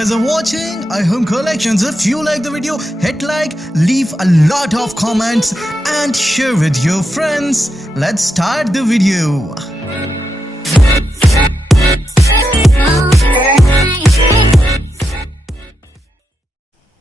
guys are watching iHome Collections. If you like the video, hit like, leave a lot of comments and share with your friends. Let's start the video.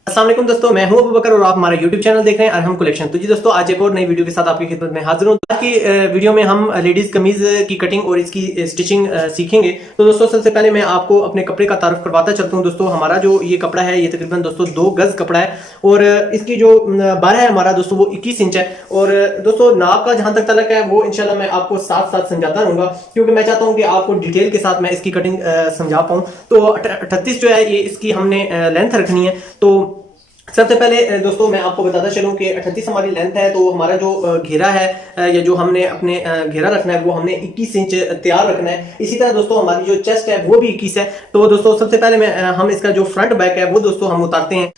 अस्सलाम वालेकुम दोस्तों, मैं हूं अबू बकर और आप हमारा YouTube channel देख रहे हैं अरहम कलेक्शन। तो जी दोस्तों, आज एक और नई वीडियो के साथ आपकी खिदमत में हाजिर हूं। आज की वीडियो में हम लेडीज कमीज की कटिंग और इसकी स्टिचिंग सीखेंगे। तो दोस्तों, सबसे पहले मैं आपको अपने कपड़े का तारुफ करवाता चलता हूं। दोस्तों, हमारा जो ये कपड़ा है, ये तकरीबन दोस्तों 2 गज कपड़ा है और इसकी जो बारह है हमारा दोस्तों वो 21 इंच है। और दोस्तों, नाप का जहां तक तलक है वो इंशाल्लाह मैं आपको साथ साथ समझाता रहूंगा, क्योंकि मैं चाहता हूँ कि आपको डिटेल के साथ मैं इसकी कटिंग समझा पाऊँ। तो 38 जो है ये इसकी हमने लेंथ रखनी है। तो सबसे पहले दोस्तों मैं आपको बताता चलूं कि 38 हमारी लेंथ है। तो हमारा जो घेरा है या जो हमने अपने घेरा रखना है वो हमने 21 इंच तैयार रखना है। इसी तरह दोस्तों हमारी जो चेस्ट है वो भी 21 है। तो दोस्तों सबसे पहले हम इसका जो फ्रंट बैक है वो दोस्तों हम उतारते हैं।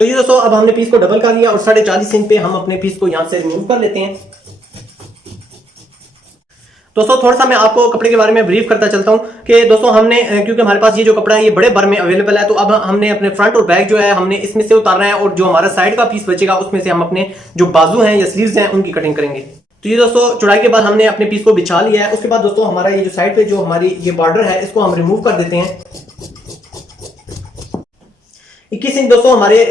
तो ये दोस्तों अब हमने पीस को डबल कर लिया और 40.5 इंच पे हम अपने पीस को यहाँ से रिमूव कर लेते हैं। दोस्तों थोड़ा सा मैं आपको कपड़े के बारे में ब्रीफ करता चलता हूं कि दोस्तों हमने, क्योंकि हमारे पास ये जो कपड़ा है ये बड़े भर में अवेलेबल है, तो अब हमने अपने फ्रंट और बैक जो है हमने इसमें से उतारना है और जो हमारा साइड का पीस बचेगा उसमें से हम अपने जो बाजू हैं या स्लीव्स हैं उनकी कटिंग करेंगे। तो ये दोस्तों चौड़ाई के बाद हमने अपने पीस को बिछा लिया है। उसके बाद दोस्तों हमारा ये जो साइड पे जो हमारी ये बॉर्डर है इसको हम रिमूव कर देते हैं। 21 इंच दोस्तों हमारे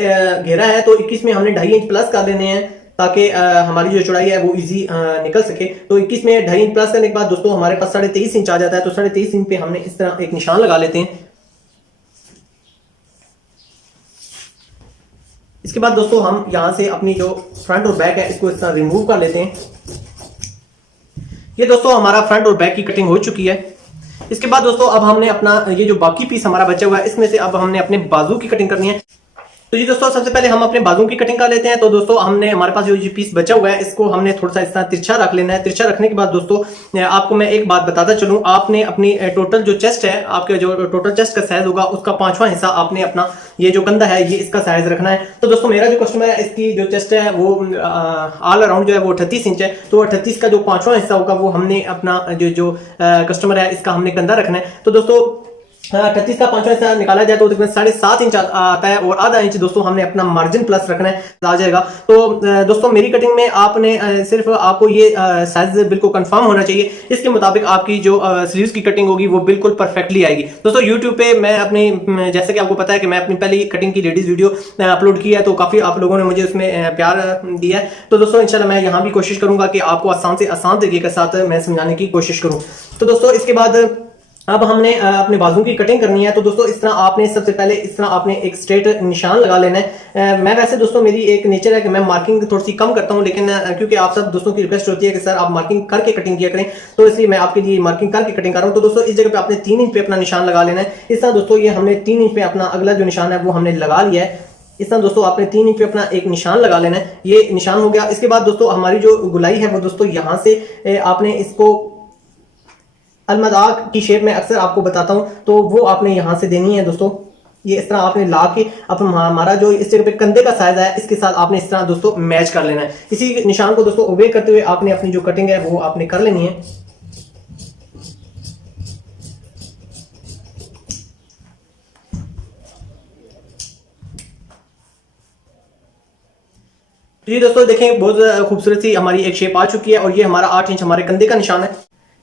घेरा है, तो 21 में हमने 2.5 इंच प्लस कर लेने हैं ताकि हमारी जो चौड़ाई है वो इजी निकल सके। तो 21 में 2.5 इंच प्लस करने के बाद दोस्तों हमारे पास 23.5 इंच आ जाता है। तो 23.5 इंच पे हमने इस तरह एक निशान लगा लेते हैं। इसके बाद दोस्तों हम यहां से अपनी जो फ्रंट और बैक है इसको इस तरह रिमूव कर लेते हैं। ये दोस्तों हमारा फ्रंट और बैक की कटिंग हो चुकी है। इसके बाद दोस्तों अब हमने अपना ये जो बाकी पीस हमारा बचा हुआ है इसमें से अब हमने अपने बाजू की कटिंग करनी है। तो जी दोस्तों सबसे पहले हम अपने बाजू की कटिंग कर लेते हैं। तो दोस्तों हमने हमारे पास जो पीस बचा हुआ है इसको हमने थोड़ा सा इस तरह तिरछा रख लेना है। तिरछा रखने के बाद दोस्तों आपको मैं एक बात बताता चलूं, आपने अपनी टोटल जो चेस्ट है, आपके जो टोटल चेस्ट का साइज होगा उसका 5वां हिस्सा आपने अपना ये जो कंधा है ये इसका साइज रखना है। तो दोस्तों मेरा जो कस्टमर है इसकी जो चेस्ट है वो ऑल अराउंड जो है वो 38 इंच है। तो 38 का जो 5वां हिस्सा होगा वो हमने अपना जो कस्टमर है इसका हमने कंधा रखना है। तो दोस्तों 38 का 5वां हिस्सा निकाला जाए तो 7.5 इंच आता है और आधा इंच दोस्तों हमने अपना मार्जिन प्लस रखना है, आ जाएगा। तो दोस्तों मेरी कटिंग में आपने सिर्फ आपको ये साइज बिल्कुल कंफर्म होना चाहिए, इसके मुताबिक आपकी जो स्लीव्स की कटिंग होगी वो बिल्कुल परफेक्टली आएगी। दोस्तों यूट्यूब पे मैं अपनी, जैसे कि आपको पता है कि मैं अपनी पहली कटिंग की लेडीज वीडियो अपलोड की है, तो काफी आप लोगों ने मुझे उसमें प्यार दिया है। तो दोस्तों इंशाल्लाह मैं यहाँ भी कोशिश करूंगा कि आपको आसान से आसान तरीके के साथ मैं समझाने की कोशिश करूँ। तो दोस्तों इसके बाद अब हमने अपने बाजू की कटिंग करनी है। तो दोस्तों इस तरह आपने सबसे पहले इस तरह आपने एक स्ट्रेट निशान लगा लेना है। मैं वैसे दोस्तों मेरी एक नेचर है कि मैं मार्किंग थोड़ी सी कम करता हूं, लेकिन क्योंकि आप सब दोस्तों की रिक्वेस्ट होती है कि सर आप मार्किंग करके कटिंग किया करें, तो इसलिए मैं आपके लिए मार्किंग करके कटिंग कर रहा हूं। तो दोस्तों इस जगह पे आपने 3 इंच पे अपना निशान लगा लेना है। इस तरह दोस्तों ये हमने 3 इंच पे अपना अगला जो निशान है वो हमने लगा लिया है। इस तरह दोस्तों आपने 3 इंच पे अपना एक निशान लगा लेना है। ये निशान हो गया। इसके बाद दोस्तों हमारी जो गुलाई है वो दोस्तों यहाँ से आपने इसको अलमदाग की शेप में अक्सर आपको बताता हूं, तो वो आपने यहां से देनी है। दोस्तों ये इस तरह आपने ला के अपना हमारा जो इस जगह पे कंधे का साइज है इसके साथ आपने इस तरह दोस्तों मैच कर लेना है। इसी निशान को दोस्तों ओबे करते हुए आपने अपनी जो कटिंग है वो आपने कर लेनी है। जी दोस्तों देखें, बहुत खूबसूरत सी हमारी एक शेप आ चुकी है और ये हमारा 8 इंच हमारे कंधे का निशान है।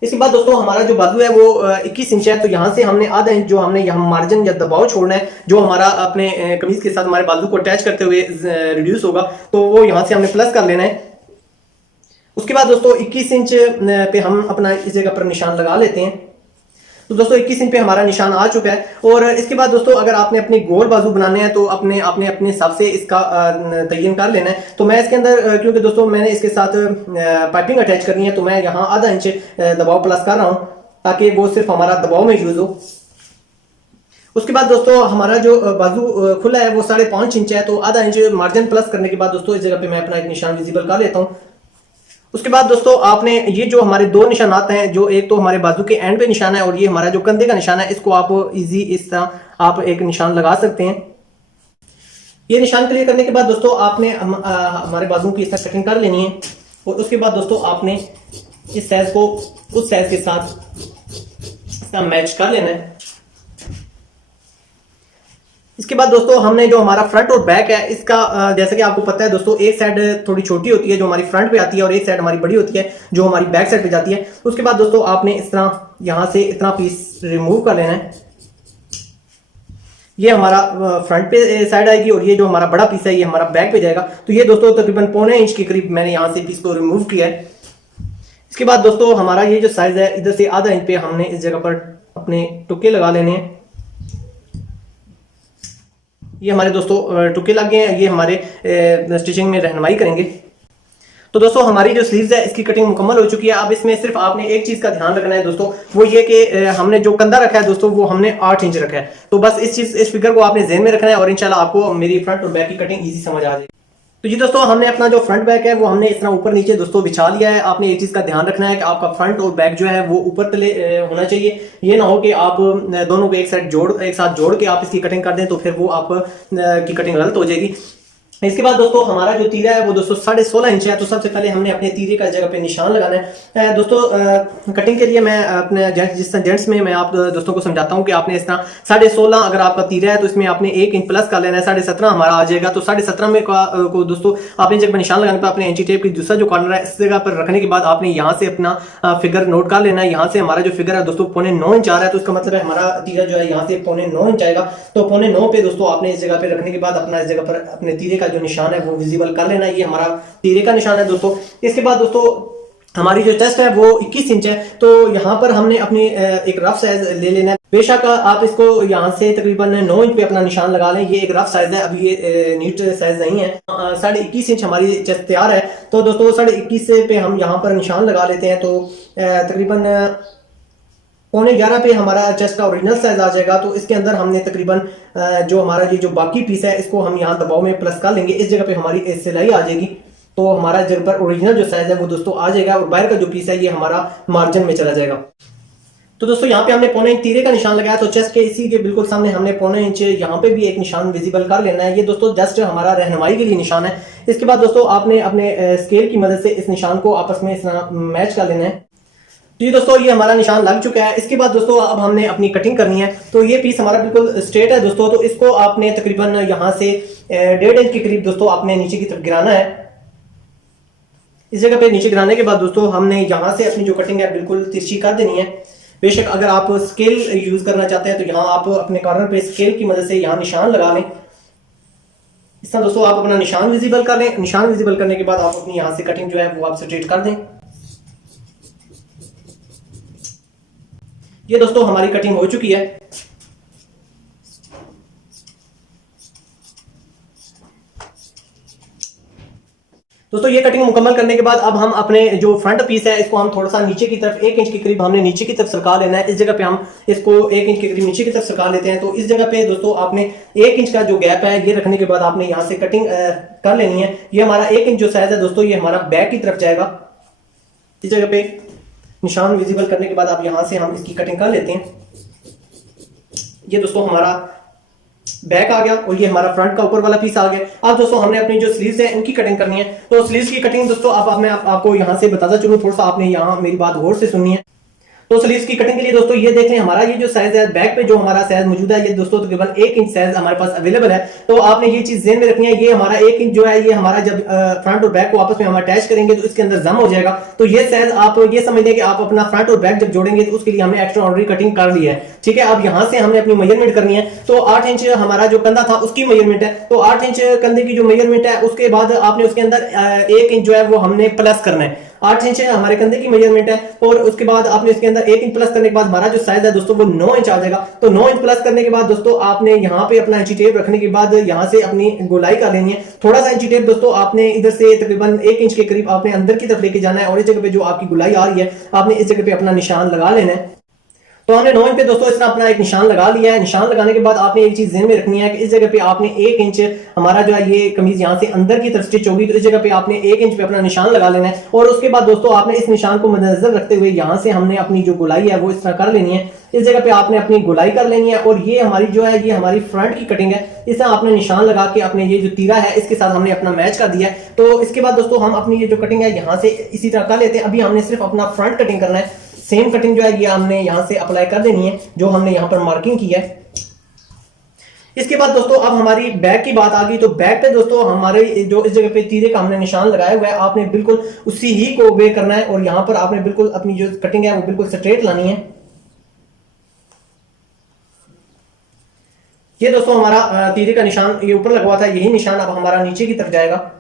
इसके बाद दोस्तों हमारा जो बाजू है वो 21 इंच है। तो यहाँ से हमने आधा इंच जो हमने यहाँ मार्जिन या दबाव छोड़ना है, जो हमारा अपने कमीज के साथ हमारे बाजू को अटैच करते हुए रिड्यूस होगा, तो वो यहाँ से हमने प्लस कर लेना है। उसके बाद दोस्तों 21 इंच पे हम अपना इस जगह पर निशान लगा लेते हैं। तो दोस्तों 21 इंच पे हमारा निशान आ चुका है। और इसके बाद दोस्तों अगर आपने अपनी गोल बाजू बनाने हैं तो अपने हिसाब से इसका तयन कर लेना है। तो मैं इसके अंदर, क्योंकि दोस्तों मैंने इसके साथ पाइपिंग अटैच करनी है, तो मैं यहाँ आधा इंच दबाव प्लस कर रहा हूँ ताकि वो सिर्फ हमारा दबाव में यूज हो। उसके बाद दोस्तों हमारा जो बाजू खुला है वो 5.5 इंच है। तो आधा इंच मार्जिन प्लस करने के बाद दोस्तों इस जगह पे मैं अपना एक निशान विजिबल कर लेता हूँ। उसके बाद दोस्तों आपने ये जो हमारे 2 निशानात हैं, जो एक तो हमारे बाजू के एंड पे निशान है और ये हमारा जो कंधे का निशान है, इसको आप इजी इस तरह आप एक निशान लगा सकते हैं। ये निशान क्लियर करने के बाद दोस्तों आपने हमारे बाजू की इस तरह कटिंग कर लेनी है और उसके बाद दोस्तों आपने इस साइज को उस साइज के साथ इसका मैच कर लेना है। इसके बाद दोस्तों हमने जो हमारा फ्रंट और बैक है इसका जैसे कि आपको पता है दोस्तों, एक साइड थोड़ी छोटी होती है जो हमारी फ्रंट पे आती है और एक साइड हमारी बड़ी होती है जो हमारी बैक साइड पे जाती है। उसके बाद दोस्तों आपने इस तरह यहां से इतना पीस रिमूव कर लेना है। ये हमारा फ्रंट पे साइड आएगी और ये जो हमारा बड़ा पीस है ये हमारा बैक पे जाएगा। तो ये दोस्तों तकरीबन 1.25 इंच के करीब मैंने यहां से पीस को रिमूव किया है। इसके बाद दोस्तों हमारा ये जो साइज है इधर से आधा इंच पे हमने इस जगह पर अपने टुके लगा लेने हैं। ये हमारे दोस्तों टुके लग गए हैं, ये हमारे स्टिचिंग में रहनुमाई करेंगे। तो दोस्तों हमारी जो स्लीव्स है इसकी कटिंग मुकम्मल हो चुकी है। अब इसमें सिर्फ आपने एक चीज का ध्यान रखना है दोस्तों, वो ये कि हमने जो कंधा रखा है दोस्तों वो हमने 8 इंच रखा है। तो बस इस फिगर को आपने ज़हन में रखना है और इंशाल्लाह आपको मेरी फ्रंट और बैक की कटिंग इजी समझ आ जाएगी। तो जी दोस्तों हमने अपना जो फ्रंट बैक है वो हमने इस तरह ऊपर नीचे दोस्तों बिछा लिया है। आपने एक चीज का ध्यान रखना है कि आपका फ्रंट और बैक जो है वो ऊपर तले होना चाहिए। ये ना हो कि आप दोनों को एक साथ जोड़ के आप इसकी कटिंग कर दें तो फिर वो आप की कटिंग गलत हो जाएगी। इसके बाद दोस्तों हमारा जो तीरा है वो दोस्तों 16.5 इंच है। तो सबसे पहले हमने अपने तीरे का जगह पे निशान लगाना है। दोस्तों कटिंग के लिए मैं अपने जेंट्स में मैं आप दोस्तों को समझाता हूँ कि आपने इस तरह 16.5 अगर आपका तीरा है तो इसमें आपने 1 इंच प्लस कर लेना है। 17.5 हमारा आ जाएगा। तो 17.5 में को दोस्तों आपने जगह पर निशान लगाने पर अपने इंची टेप की दूसरा जो कॉर्नर है इस जगह पर रखने के बाद आपने यहाँ से अपना फिगर नोट कर लेना है। यहाँ से हमारा जो फिगर है दोस्तों 9.25 इंच आ रहा है। तो इसका मतलब है हमारा तीरा जो है यहाँ से 9.25 इंच आएगा। तो 9.25 पे दोस्तों आपने इस जगह पे रखने के बाद अपना इस जगह पर अपने तीरे का जो निशान है वो विजिबल कर लेना। ये हमारा तीरे का निशान है दोस्तों। इसके बाद दोस्तों हमारी जो चेस्ट है वो 21 इंच है। तो यहाँ पर हमने अपनी एक रफ साइज ले लेना है। बेशक आप इसको यहाँ से तकरीबन 9 इंच पे अपना निशान लगा लें। ये एक रफ साइज है, अभी ये नीट साइज नहीं है। 21.5 इंच हमारी चेस्ट तैयार है। तो दोस्तों 21.5 पे हम यहाँ पर निशान लगा लेते हैं। तो तकरीबन 11:15 पे हमारा चेस्ट का ओरिजिनल साइज आ जाएगा। तो इसके अंदर हमने तकरीबन जो हमारा ये जो बाकी पीस है इसको हम यहाँ दबाव में प्लस कर लेंगे। इस जगह पे हमारी सिलाई आ जाएगी। तो हमारा जगह पर ओरिजिनल जो साइज है वो दोस्तों आ जाएगा और बाहर का जो पीस है ये हमारा मार्जिन में चला जाएगा। तो दोस्तों यहाँ पे हमने 1.25 इंच तीरे का निशान लगाया। तो चेस्ट के इसी के बिल्कुल सामने हमने 1.25 इंच यहाँ पे भी एक निशान विजिबल कर लेना है। ये दोस्तों जस्ट हमारा रहनुमाई के लिए निशान है। इसके बाद दोस्तों आपने अपने स्केल की मदद से इस निशान को आपस में मैच कर लेना है। जी दोस्तों ये हमारा निशान लग चुका है। इसके बाद दोस्तों अब हमने अपनी कटिंग करनी है। तो ये पीस हमारा बिल्कुल स्ट्रेट है दोस्तों। तो इसको आपने तकरीबन यहाँ से 1.5 इंच के करीब दोस्तों आपने नीचे की तरफ गिराना है। इस जगह पे नीचे गिराने के बाद दोस्तों हमने यहाँ से अपनी जो कटिंग है बिल्कुल तिरछी कर देनी है। बेशक अगर आप स्केल यूज करना चाहते हैं तो यहाँ आप अपने कॉर्नर पे स्केल की मदद से यहाँ निशान लगा लें। इस तरह दोस्तों आप अपना निशान विजिबल कर लें। निशान विजिबल करने के बाद आप अपनी यहाँ से कटिंग जो है वो आप स्ट्रेट कर दें। ये दोस्तों हमारी कटिंग हो चुकी है। दोस्तों ये कटिंग मुकम्मल करने के बाद अब हम अपने जो फ्रंट पीस है इसको हम थोड़ा सा नीचे की तरफ 1 इंच के करीब हमने नीचे की तरफ सरका लेना है। इस जगह पे हम इसको 1 इंच के करीब नीचे की तरफ सरका लेते हैं। तो इस जगह पे दोस्तों आपने 1 इंच का जो गैप है ये रखने के बाद आपने यहाँ से कटिंग कर लेनी है। ये हमारा 1 इंच जो साइज है दोस्तों ये हमारा बैक की तरफ जाएगा। इस जगह पे निशान विजिबल करने के बाद आप यहां से हम इसकी कटिंग कर लेते हैं। ये दोस्तों हमारा बैक आ गया और ये हमारा फ्रंट का ऊपर वाला पीस आ गया। अब दोस्तों हमने अपनी जो स्लीव्स है इनकी कटिंग करनी है। तो स्लीव्स की कटिंग दोस्तों आपको यहां से बताता चलूं, थोड़ा सा आपने यहां मेरी बात गौर से सुननी है। तो स्लीव्स की कटिंग के लिए दोस्तों ये देख लें हमारा ये जो साइज है बैक पे जो हमारा साइज मौजूद है ये दोस्तों तकरीबन 1 इंच साइज हमारे पास अवेलेबल है। तो आपने ये चीज ध्यान में रखनी है। ये हमारा 1 इंच जो है ये हमारा जब फ्रंट और बैक को आपस में हम अटैच करेंगे तो इसके अंदर जम हो जाएगा। तो ये साइज आप ये समझ लें कि आप अपना फ्रंट और बैक जब जोड़ेंगे तो उसके लिए हमने एक्स्ट्रा ऑर्डिनरी कटिंग कर ली है। ठीक है, अब यहाँ से हमने अपनी मेजरमेंट करनी है। तो 8 इंच हमारा जो कंधा था उसकी मेजरमेंट है। तो 8 इंच कंधे की जो मेजरमेंट है उसके बाद आपने उसके अंदर 1 इंच जो है वो हमने प्लस करना है। 8 इंच हमारे कंधे की मेजरमेंट है और उसके बाद आपने इसके अंदर 1 इंच प्लस करने के बाद हमारा जो साइज है दोस्तों वो 9 इंच आ जाएगा। तो 9 इंच प्लस करने के बाद दोस्तों आपने यहाँ पे अपना इंची टेप रखने के बाद यहाँ से अपनी गोलाई कर लेनी है। थोड़ा सा इंची टेप दोस्तों आपने इधर से तकरीबन 1 इंच के करीब आपने अंदर की तरफ लेके जाना है और इस जगह पे जो आपकी गोलाई आ रही है आपने इस जगह पे अपना निशान लगा लेना है। तो हमने 9 इंच पे दोस्तों इस तरह अपना एक निशान लगा लिया है। निशान लगाने के बाद आपने एक चीज ध्यान में रखनी है कि इस जगह पे आपने 1 इंच हमारा जो है ये कमीज यहाँ से अंदर की तरफ स्टिच होगी तो इस जगह पे आपने 1 इंच पे अपना निशान लगा लेना है। और उसके बाद दोस्तों आपने इस निशान को मद्देनजर रखते हुए यहाँ से हमने अपनी जो गोलाई है वो इस तरह कर लेनी है। इस जगह पे आपने अपनी गोलाई कर लेनी है और ये हमारी जो है ये हमारी फ्रंट की कटिंग है। इस तरह आपने निशान लगा के अपने ये जो तीरा है इसके साथ हमने अपना मैच कर दिया है। तो इसके बाद दोस्तों हम अपनी ये जो कटिंग है यहाँ से इसी तरह कर लेते हैं। अभी हमने सिर्फ अपना फ्रंट कटिंग करना है। सेम कटिंग जो है ये हमने यहाँ से अप्लाई कर देनी है जो हमने यहाँ पर मार्किंग की है। इसके बाद दोस्तों अब हमारी बैक की बात आ गई। तो बैक पे दोस्तों हमारे जो इस जगह पे तीरे का हमने निशान लगाया हुआ है, आपने बिल्कुल उसी ही को वे करना है और यहां पर आपने बिल्कुल अपनी जो कटिंग है वो बिल्कुल स्ट्रेट लानी है। ये दोस्तों हमारा तीरे का निशान ये ऊपर लगा हुआ था, यही निशान अब हमारा नीचे की तरफ जाएगा।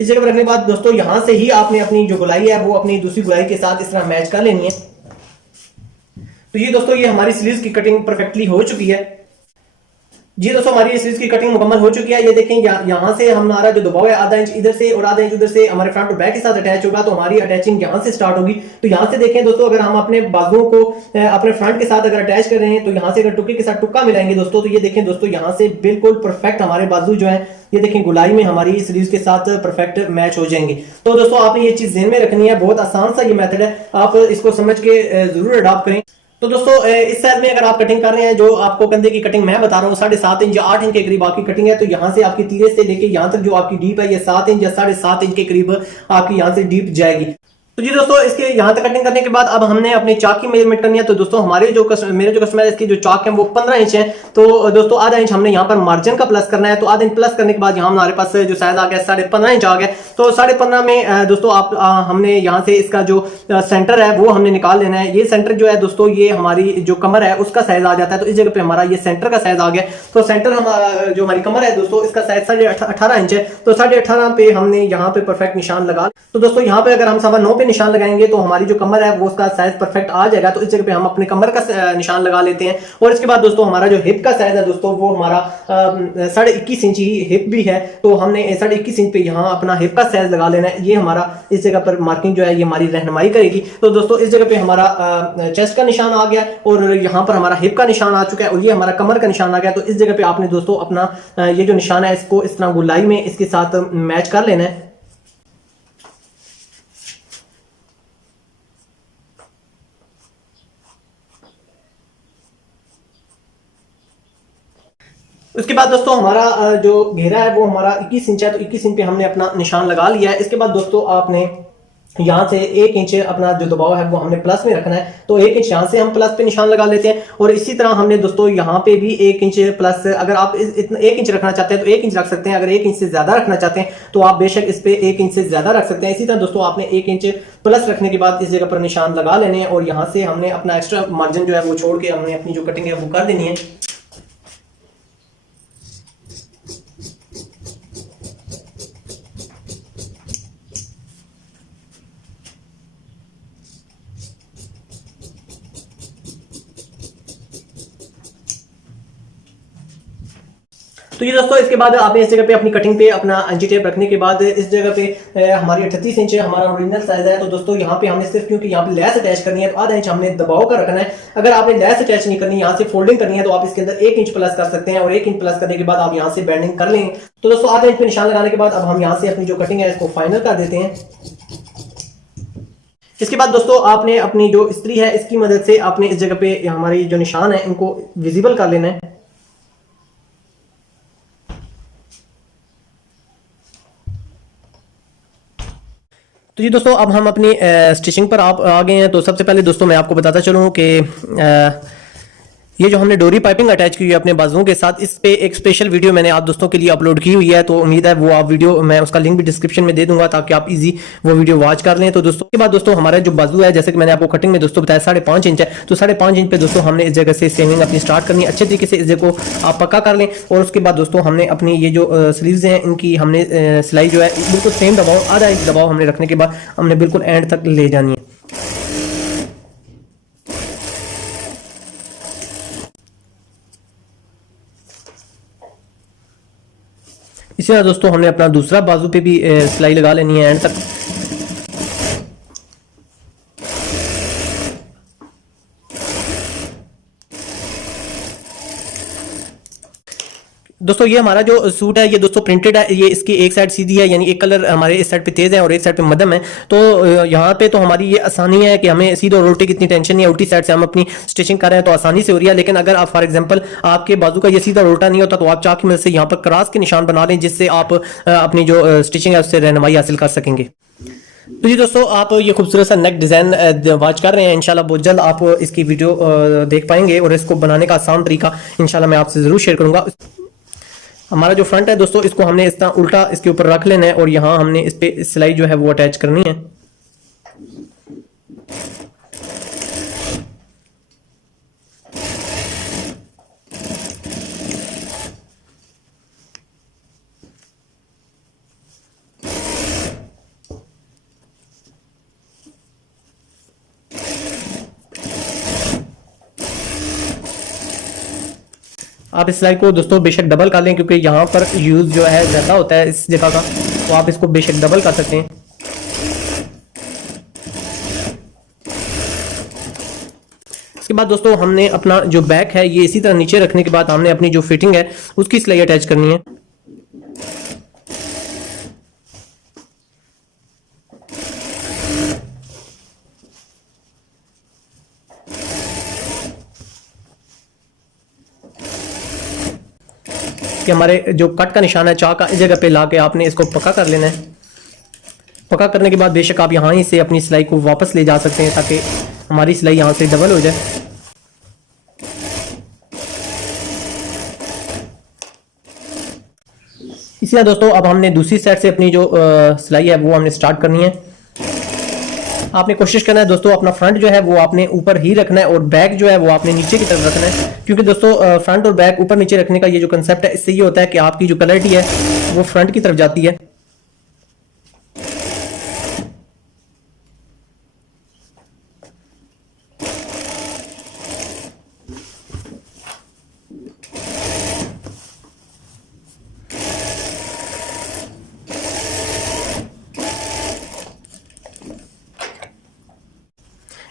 इस जगह पर रखने के बाद दोस्तों यहां से ही आपने अपनी जो गुलाई है वो अपनी दूसरी गुलाई के साथ इस तरह मैच कर लेनी है। तो ये दोस्तों ये हमारी स्लीव्स की कटिंग परफेक्टली हो चुकी है। जी दोस्तों हमारी स्लीव्स की कटिंग मुकम्मल हो चुकी है। ये देखें यहाँ से हमारा जो दबाव है आधा इंच इधर से और आधा इंच उधर से हमारे फ्रंट और बैक के साथ अटैच होगा। तो हमारी अटैचिंग यहाँ से स्टार्ट होगी। तो यहाँ से देखें दोस्तों, अगर हम अपने बाजुओं को अपने फ्रंट के साथ अगर अटैच कर रहे हैं तो यहाँ से अगर टुक्के के साथ टुक्का मिलाएंगे दोस्तों, तो ये देखें दोस्तों यहाँ से बिल्कुल परफेक्ट हमारे बाजू जो है ये देखें गुलाई में हमारी स्लीव्स के साथ परफेक्ट मैच हो जाएंगे। तो दोस्तों आपने ये चीज ध्यान में रखनी है, बहुत आसान सा ये मेथड है, आप इसको समझ के जरूर अडॉप्ट करें। तो दोस्तों इस साइज में अगर आप कटिंग कर रहे हैं, जो आपको कंधे की कटिंग मैं बता रहा हूँ 7.5 इंच या 8 इंच के करीब आपकी कटिंग है, तो यहाँ से आपकी तीरे से लेके यहाँ तक जो आपकी डीप है ये 7 इंच या 7.5 इंच के करीब आपकी यहाँ से डीप जाएगी। तो जी दोस्तों इसके यहाँ तक कटिंग करने के बाद अब हमने अपनी चाक की मेजरमेंट करनी है। तो दोस्तों हमारे जो मेरे जो कस्टमर है इसकी जो चाक है वो 15 इंच है। तो दोस्तों आधा इंच हमने यहाँ पर मार्जिन का प्लस करना है। तो आधा इंच प्लस करने के बाद यहाँ हमारे पास जो साइज आ गया 15.5 इंच आ गया। तो 15.5 में दोस्तों आप हमने यहाँ से इसका जो सेंटर है वो हमने निकाल लेना है। ये सेंटर जो है दोस्तों ये हमारी जो कमर है उसका साइज आ जाता है। तो इस जगह पे हमारा ये सेंटर का साइज आ गया। तो सेंटर हमारा जो हमारी कमर है दोस्तों इसका साइज 18.5 इंच है। तो 18.5 पे हमने यहाँ पे परफेक्ट निशान लगा। तो दोस्तों यहाँ पे अगर हम 9.25 पे निशान लगाएंगे तो हमारी जो कमर है वो उसका साइज परफेक्ट आ जाएगा। तो इस जगह पे हम अपने कमर का निशान लगा लेते हैं। और इसके बाद दोस्तों हमारा जो हिप का साइज है दोस्तों वो हमारा 21.5 इंच ही हिप भी है। तो हमने 21.5 इंच पे यहाँ अपना हिप का साइज लगा लेना है। ये हमारा इस जगह पर मार्किंग जो है ये हमारी रहनुमाई करेगी। तो दोस्तों इस जगह पे हमारा चेस्ट का निशान आ गया और यहाँ पर हमारा हिप का निशान आ चुका है और ये हमारा कमर का निशान आ गया। तो इस जगह पे आपने दोस्तों अपना ये जो निशान है इसको इस तरह गुलाई में इसके साथ मैच कर लेना है। उसके बाद दोस्तों हमारा जो घेरा है वो हमारा 21 इंच है। तो 21 इंच पे हमने अपना निशान लगा लिया है। इसके बाद दोस्तों आपने यहाँ से 1 इंच अपना जो दबाव है वो हमने प्लस में रखना है। तो 1 इंच यहाँ से हम प्लस पे निशान लगा लेते हैं और इसी तरह हमने दोस्तों यहाँ पे भी 1 इंच प्लस, अगर आप 1 इंच रखना चाहते हैं तो 1 इंच रख सकते हैं। अगर 1 इंच से ज्यादा रखना चाहते हैं तो आप बेशक इस पे 1 इंच से ज्यादा रख सकते हैं। इसी तरह दोस्तों आपने 1 इंच प्लस रखने के बाद इस जगह पर निशान लगा लेने हैं और यहाँ से हमने अपना एक्स्ट्रा मार्जिन जो है वो छोड़ के हमने अपनी जो कटिंग है वो कर देनी है। तो ये दोस्तों इसके बाद आपने इस जगह पे अपनी कटिंग पे अपना एंटी टेप रखने के बाद इस जगह पे हमारी 38 इंच हमारा ओरिजिनल साइज है। तो दोस्तों यहाँ पे हमने सिर्फ क्योंकि यहाँ पे लैस अटैच करनी है तो आधा इंच हमने दबाव का रखना है। अगर आपने लैस अटैच नहीं करनी, यहाँ से फोल्डिंग करनी है तो आप इसके अंदर 1 इंच प्लस कर सकते हैं और 1 इंच प्लस करने के बाद आप यहाँ से बेंडिंग कर लेंगे। तो दोस्तों आधा इंच पे निशान लगाने के बाद अब हम यहाँ से अपनी जो कटिंग है इसको फाइनल कर देते हैं। इसके बाद दोस्तों आपने अपनी जो इस्त्री है इसकी मदद से आपने इस जगह पे हमारी जो निशान है इनको विजिबल कर लेना है। तो जी दोस्तों अब हम अपनी स्टिचिंग पर आप आ गए हैं। तो सबसे पहले दोस्तों मैं आपको बताता चलूँ कि ये जो हमने डोरी पाइपिंग अटैच की हुई है अपने बाजुओं के साथ, इस पे एक स्पेशल वीडियो मैंने आप दोस्तों के लिए अपलोड की हुई है। तो उम्मीद है वो आप वीडियो, मैं उसका लिंक भी डिस्क्रिप्शन में दे दूंगा ताकि आप इजी वो वीडियो वॉच कर लें। तो दोस्तों के बाद दोस्तों हमारा जो बाजू है जैसे कि मैंने आपको कटिंग में दोस्तों बताया 5.5 इंच है। तो 5.5 इंच पे दोस्तों हमने इस जगह से सेविंग अपनी स्टार्ट करनी है। अच्छे तरीके से इस जगह को आप पक्का कर लें और उसके बाद दोस्तों हमने अपनी ये जो स्लीव्स हैं इनकी हमने सिलाई जो है बिल्कुल सेम दबाव, आधा इंच दबाव हमने रखने के बाद हमने बिल्कुल एंड तक ले जानी है। इसी तरह दोस्तों हमने अपना दूसरा बाजू पे भी सिलाई लगा लेनी है एंड तक। दोस्तों ये हमारा जो सूट है ये दोस्तों प्रिंटेड है। ये इसकी एक साइड सीधी है, यानी एक कलर हमारे इस साइड पे तेज है और एक साइड पे मध्यम है। तो यहाँ पे तो हमारी ये आसानी है कि हमें सीधी और उल्टी की इतनी टेंशन नहीं है। उल्टी साइड से हम अपनी स्टिचिंग कर रहे हैं तो आसानी से हो रही है। लेकिन अगर आप फॉर एग्जांपल आपके बाजू का ये सीधा और उल्टा नहीं होता तो आप चाक की मदद से यहाँ पर क्रॉस के निशान बना लें जिससे आप अपनी जो स्टिचिंग है उससे रहनुमाई हासिल कर सकेंगे। तो जी दोस्तों, आप ये खूबसूरत सा नेक डिज़ाइन वॉच कर रहे हैं। इंशाल्लाह बहुत जल्द आप इसकी वीडियो देख पाएंगे और इसको बनाने का आसान तरीका इंशाल्लाह मैं आपसे ज़रूर शेयर करूंगा। हमारा जो फ्रंट है दोस्तों, इसको हमने इस तरह उल्टा इसके ऊपर रख लेना है और यहाँ हमने इस पे सिलाई जो है वो अटैच करनी है। आप इस सिलाई को दोस्तों बेशक डबल कर लें, क्योंकि यहाँ पर यूज़ जो है ज़्यादा होता है इस जगह का, तो आप इसको बेशक डबल कर सकते हैं। इसके बाद दोस्तों हमने अपना जो बैक है ये इसी तरह नीचे रखने के बाद हमने अपनी जो फिटिंग है उसकी सिलाई अटैच करनी है। कि हमारे जो कट का निशान है चाक का, इस जगह पे लाके आपने इसको पक्का कर लेना है। पक्का करने के बाद बेशक आप यहाँ ही से अपनी सिलाई को वापस ले जा सकते हैं ताकि हमारी सिलाई यहाँ से डबल हो जाए। इसी तरह दोस्तों अब हमने दूसरी साइड से अपनी जो सिलाई है वो हमने स्टार्ट करनी है। आपने कोशिश करना है दोस्तों अपना फ्रंट जो है वो आपने ऊपर ही रखना है और बैक जो है वो आपने नीचे की तरफ रखना है, क्योंकि दोस्तों फ्रंट और बैक ऊपर नीचे रखने का ये जो कंसेप्ट है इससे ये होता है कि आपकी जो क्लैरिटी है वो फ्रंट की तरफ जाती है।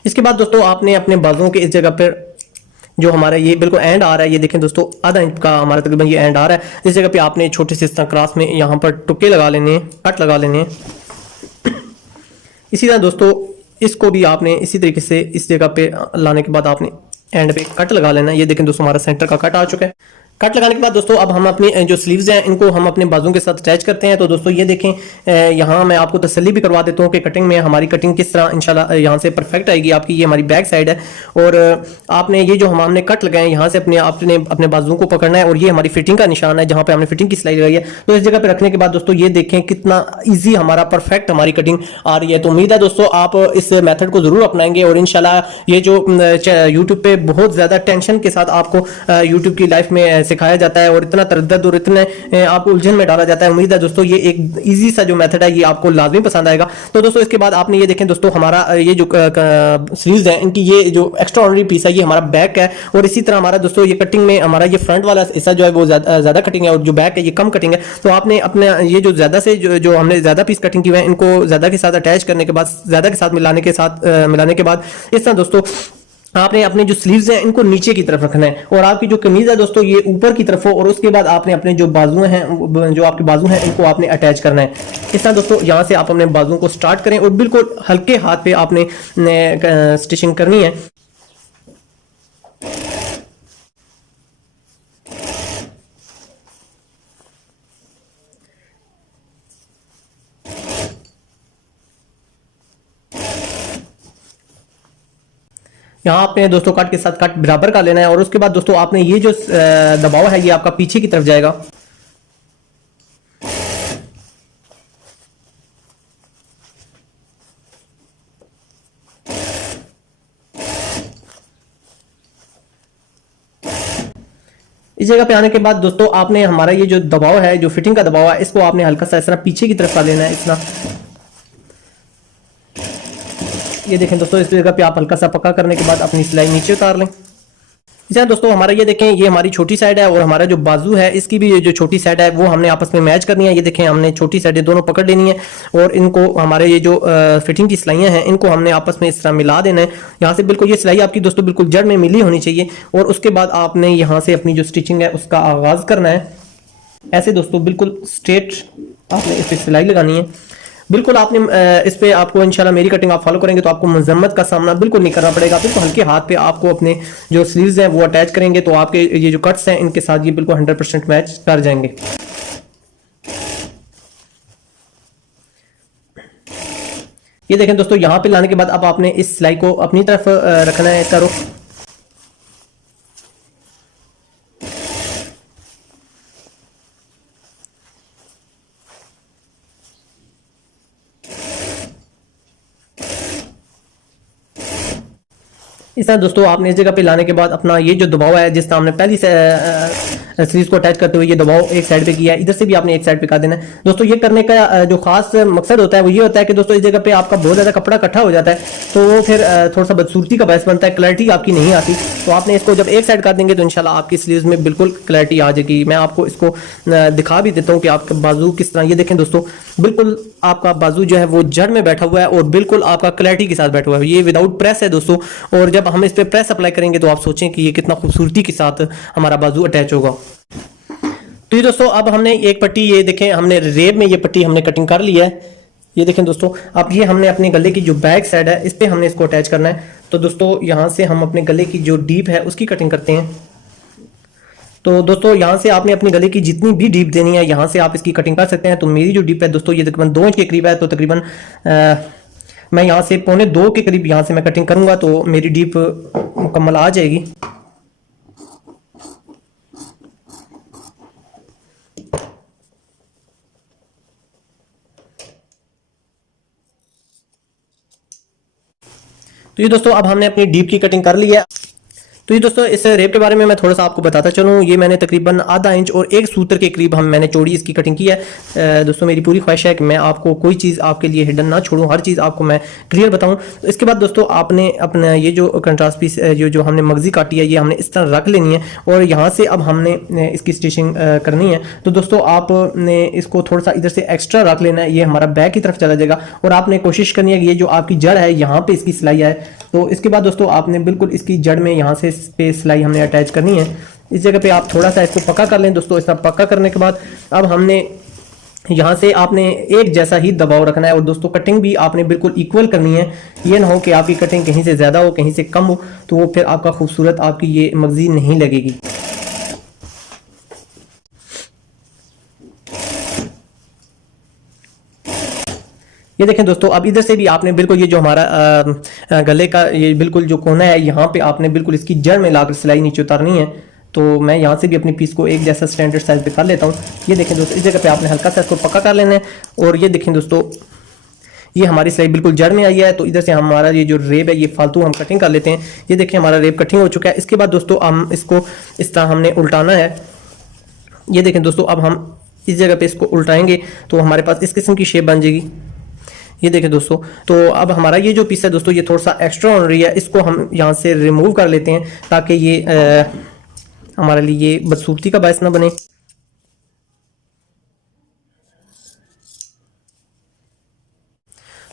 इसके बाद दोस्तों आपने अपने बाजुओं के इस जगह पर जो हमारा ये बिल्कुल एंड आ रहा है, ये देखें दोस्तों आधा इंच का हमारा तकरीबन ये एंड आ रहा है, इस जगह पे आपने छोटे से इस तरह क्रॉस में यहाँ पर टुक्के लगा लेने हैं, कट लगा लेने हैं। इसी तरह दोस्तों इसको भी आपने इसी तरीके से इस जगह पे लाने के बाद आपने एंड पे कट लगा लेना है। ये देखें दोस्तों हमारा सेंटर का कट आ चुका है। कट लगाने के बाद दोस्तों अब हम अपनी जो स्लीव्स हैं इनको हम अपने बाजू के साथ अटैच करते हैं। तो दोस्तों ये देखें यहाँ मैं आपको तसल्ली भी करवा देता हूँ कि कटिंग में हमारी कटिंग किस तरह इंशाल्लाह यहाँ से परफेक्ट आएगी आपकी। ये हमारी बैक साइड है और आपने ये जो हमने कट लगाए यहाँ से आपने अपने बाजू को पकड़ना है और ये हमारी फिटिंग का निशान है जहाँ पे हमने फिटिंग की सिलाई लगाई है। तो इस जगह पे रखने के बाद दोस्तों ये देखें कितना ईजी हमारा परफेक्ट हमारी कटिंग आ रही है। तो उम्मीद है दोस्तों आप इस मेथड को जरूर अपनाएंगे और इंशाल्लाह ये जो यूट्यूब पे बहुत ज्यादा टेंशन के साथ आपको यूट्यूब की लाइफ में सिखाया जाता है और इतना तरद्दद और इतने आपको उलझन में डाला जाता है, उम्मीद है दोस्तों ये एक इजी सा जो मेथड है ये आपको लाजमी पसंद आएगा। तो दोस्तों इसके बाद आपने ये देखें दोस्तों हमारा ये जो स्लीव्स है इनकी ये जो एक्स्ट्रा ऑर्डिनरी पीस है ये हमारा बैक है और इसी तरह हमारा दोस्तों ये कटिंग में हमारा ये फ्रंट वाला हिस्सा जो है वो ज्यादा कटिंग है और जो बैक है ये कम कटिंग है। तो आपने अपने ये जो ज्यादा से जो हमने ज्यादा पीस कटिंग की हुए हैं इनको ज्यादा के साथ अटैच करने के बाद ज्यादा के साथ मिलाने के बाद इस तरह दोस्तों आपने अपने जो स्लीव्स हैं इनको नीचे की तरफ रखना है और आपकी जो कमीज है दोस्तों ये ऊपर की तरफ हो और उसके बाद आपने अपने जो बाजू हैं जो आपके बाजू हैं इनको आपने अटैच करना है। इस तरह दोस्तों यहाँ से आप अपने बाजुओं को स्टार्ट करें और बिल्कुल हल्के हाथ पे आपने स्टिचिंग करनी है। यहाँ आपने दोस्तों कट के साथ कट बराबर कर लेना है और उसके बाद दोस्तों आपने ये जो दबाव है ये आपका पीछे की तरफ जाएगा। इस जगह पे आने के बाद दोस्तों आपने हमारा ये जो दबाव है जो फिटिंग का दबाव है इसको आपने हल्का सा इस तरह पीछे की तरफ कर लेना है। इस तरह ये देखें दोस्तों इस जगह पे आप हल्का सा पक्का करने के बाद अपनी सिलाई नीचे उतार लें। इस तरह दोस्तों हमारा ये देखें ये हमारी छोटी साइड है और हमारा जो बाजू है इसकी भी जो छोटी साइड है वो हमने आपस में मैच करनी है। ये देखें हमने छोटी साइडें दोनों पकड़ लेनी है और इनको हमारे ये जो फिटिंग की सिलाइयाँ हैं इनको हमने आपस में इस तरह मिला देना है। यहाँ से बिल्कुल ये सिलाई आपकी दोस्तों बिल्कुल जड़ में मिली होनी चाहिए और उसके बाद आपने यहाँ से अपनी जो स्टिचिंग है उसका आगाज़ करना है। ऐसे दोस्तों बिल्कुल स्ट्रेट आपने इस पर सिलाई लगानी है। बिल्कुल आपने इस पे आपको इंशाल्लाह मेरी कटिंग आप फॉलो करेंगे तो आपको मजम्मत का सामना बिल्कुल नहीं करना पड़ेगा। बिल्कुल हल्के हाथ पे आपको अपने जो स्लीव्स हैं वो अटैच करेंगे तो आपके ये जो कट्स हैं इनके साथ ये बिल्कुल 100% मैच कर जाएंगे। ये देखें दोस्तों, यहाँ पे लाने के बाद अब आपने इस सिलाई को अपनी तरफ रखना है, इसका रुख। इस तरह दोस्तों आपने इस जगह पे लाने के बाद अपना ये जो दबाव है, जिस तरह हमने पहली सीरीज को अटैच करते हुए ये दबाव एक साइड पे किया है, इधर से भी आपने एक साइड पे कर देना है। दोस्तों ये करने का जो खास मकसद होता है वो ये होता है कि दोस्तों इस जगह पे आपका बहुत ज़्यादा कपड़ा इकट्ठा हो जाता है, तो वो फिर थोड़ा सा बदसूरती का बायस बनता है, क्लैरिटी आपकी नहीं आती। तो आपने इसको जब एक साइड कर देंगे तो इंशाल्लाह आपकी स्लीव्स में बिल्कुल क्लैरिटी आ जाएगी। मैं आपको इसको दिखा भी देता हूँ कि आपका बाजू किस तरह, ये देखें दोस्तों, बिल्कुल आपका बाजू जो है वो जड़ में बैठा हुआ है और बिल्कुल आपका क्लैरिटी के साथ बैठा हुआ है। ये विदाउट प्रेस है दोस्तों, और जब हम इस पर प्रेस अप्लाई करेंगे तो आप सोचें कि ये कितना खूबसूरती के साथ हमारा बाजू अटैच होगा। तो ये दोस्तों अब हमने एक पट्टी, ये देखें हमने रेब में ये पट्टी हमने कटिंग कर लिया है। ये देखें दोस्तों, अब ये हमने अपने गले की जो बैक साइड है इस पे हमने इसको अटैच करना है। तो दोस्तों यहाँ से हम अपने गले की जो डीप है उसकी कटिंग करते हैं। तो दोस्तों यहाँ से आपने अपनी गले की जितनी भी डीप देनी है यहाँ से आप इसकी कटिंग कर सकते हैं। तो मेरी जो डीप है दोस्तों ये तकरीबन 2 इंच के करीब है, तो तकरीबन मैं यहाँ से 1.25 के करीब यहाँ से मैं कटिंग करूँगा तो मेरी डीप मुकम्मल आ जाएगी। तो ये दोस्तों अब हमने अपनी डीप की कटिंग कर ली है। तो ये दोस्तों इस रेप के बारे में मैं थोड़ा सा आपको बताता चलूँ। ये मैंने तकरीबन आधा इंच और 1 सूत्र के करीब मैंने चौड़ी इसकी कटिंग की है। दोस्तों मेरी पूरी ख्वाहिश है कि मैं आपको कोई चीज़ आपके लिए हिडन ना छोड़ूं, हर चीज़ आपको मैं क्लियर बताऊं। तो इसके बाद दोस्तों आपने अपना ये जो कंट्रास्ट पीस जो हमने मगजी काटी है ये हमने इस तरह रख लेनी है और यहाँ से अब हमने इसकी स्टिचिंग करनी है। तो दोस्तों आपने इसको थोड़ा सा इधर से एक्स्ट्रा रख लेना है, ये हमारा बैक की तरफ चला जाएगा और आपने कोशिश करनी है कि ये जो आपकी जड़ है यहाँ पे इसकी सिलाई है। तो इसके बाद दोस्तों आपने बिल्कुल इसकी जड़ में यहाँ से पे सिलाई हमने अटैच करनी है। इस जगह पे आप थोड़ा सा इसको पक्का कर लें दोस्तों। इस तरह पक्का करने के बाद अब हमने यहाँ से आपने एक जैसा ही दबाव रखना है और दोस्तों कटिंग भी आपने बिल्कुल इक्वल करनी है। ये ना हो कि आपकी कटिंग कहीं से ज़्यादा हो कहीं से कम हो, तो वो फिर आपका खूबसूरत आपकी ये मगजी नहीं लगेगी। ये देखें दोस्तों, अब इधर से भी आपने बिल्कुल ये जो हमारा गले का ये बिल्कुल जो कोना है यहाँ पे आपने बिल्कुल इसकी जड़ में लाकर सिलाई नीचे उतारनी है। तो मैं यहाँ से भी अपनी पीस को एक जैसा स्टैंडर्ड साइज पे कर लेता हूँ। ये देखें दोस्तों, इस जगह पे आपने हल्का सा इसको पक्का कर लेना है और ये देखें दोस्तों ये हमारी सिलाई बिल्कुल जड़ में आई है। तो इधर से हमारा ये जो रेब है ये फालतू हम कटिंग कर लेते हैं। ये देखें हमारा रेब कटिंग हो चुका है। इसके बाद दोस्तों हम इसको इस तरह हमने उल्टाना है। ये देखें दोस्तों, अब हम इस जगह पे इसको उल्टाएंगे तो हमारे पास इस किस्म की शेप बन जाएगी। ये देखें दोस्तों, तो अब हमारा ये जो पीस है दोस्तों ये थोड़ा सा एक्स्ट्रा ऑर्डिनरी है, इसको हम यहाँ से रिमूव कर लेते हैं ताकि ये हमारे लिए बदसूरती का बायस ना बने।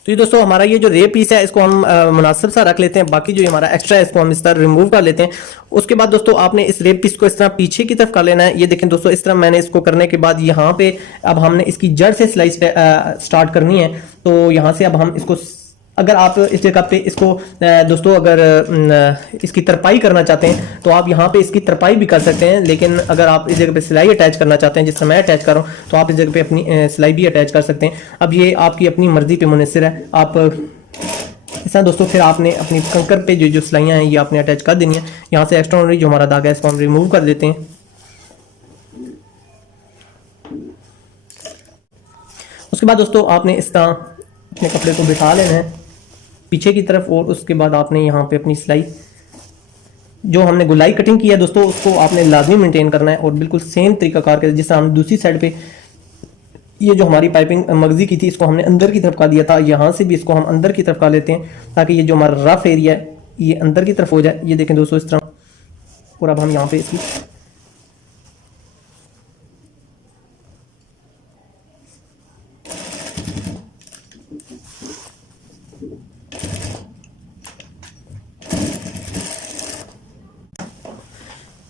तो ये दोस्तों हमारा ये जो रेप पीस है इसको हम मुनासिब सा रख लेते हैं। बाकी जो हमारा एक्स्ट्रा है इसको हम इस तरह रिमूव कर लेते हैं। उसके बाद दोस्तों आपने इस रेप पीस को इस तरह पीछे की तरफ कर लेना है। ये देखें दोस्तों, इस तरह मैंने इसको करने के बाद यहाँ पे अब हमने इसकी जड़ से सिलाई स्टार्ट करनी है। तो यहाँ से अब हम इसको, अगर आप इस जगह पे इसको दोस्तों अगर इसकी तरपाई करना चाहते हैं तो आप यहाँ पे इसकी तरपाई भी कर सकते हैं, लेकिन अगर आप इस जगह पे सिलाई अटैच करना चाहते हैं जिस तरह मैं अटैच कर रहा हूँ तो आप इस जगह पे अपनी सिलाई भी अटैच कर सकते हैं। अब ये आपकी अपनी मर्जी पे मुनसर है। आप इस तरह दोस्तों फिर आपने अपनी कंकर पे जो सिलाइयाँ हैं ये आपने अटैच कर देनी है। यहाँ से एक्स्ट्रा ऑर्डिनरी जो हमारा धागा है इसको हम रिमूव कर देते हैं। उसके बाद दोस्तों आपने इस तरह अपने कपड़े को बिठा लेना है पीछे की तरफ और उसके बाद आपने यहाँ पे अपनी सिलाई जो हमने गुलाई कटिंग की है दोस्तों उसको आपने लाजमी मेंटेन करना है और बिल्कुल सेम तरीकाकार के जिस तरह हम दूसरी साइड पे ये जो हमारी पाइपिंग मगजी की थी इसको हमने अंदर की तरफ कर दिया था, यहाँ से भी इसको हम अंदर की तरफ कर लेते हैं ताकि ये जो हमारा रफ एरिया है ये अंदर की तरफ हो जाए। ये देखें दोस्तों इस तरह, और अब हम यहाँ पे इसकी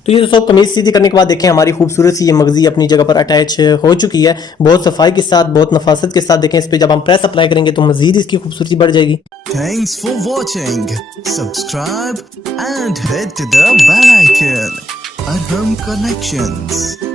तो ये दोस्तों कमीज सीधी करने के बाद देखें हमारी खूबसूरत सी ये मगजी अपनी जगह पर अटैच हो चुकी है, बहुत सफाई के साथ, बहुत नफासत के साथ। देखें इस पे जब हम प्रेस अप्लाई करेंगे तो मजीद इसकी खूबसूरती बढ़ जाएगी। Thanks for watching, subscribe and hit the bell icon. Arham collections.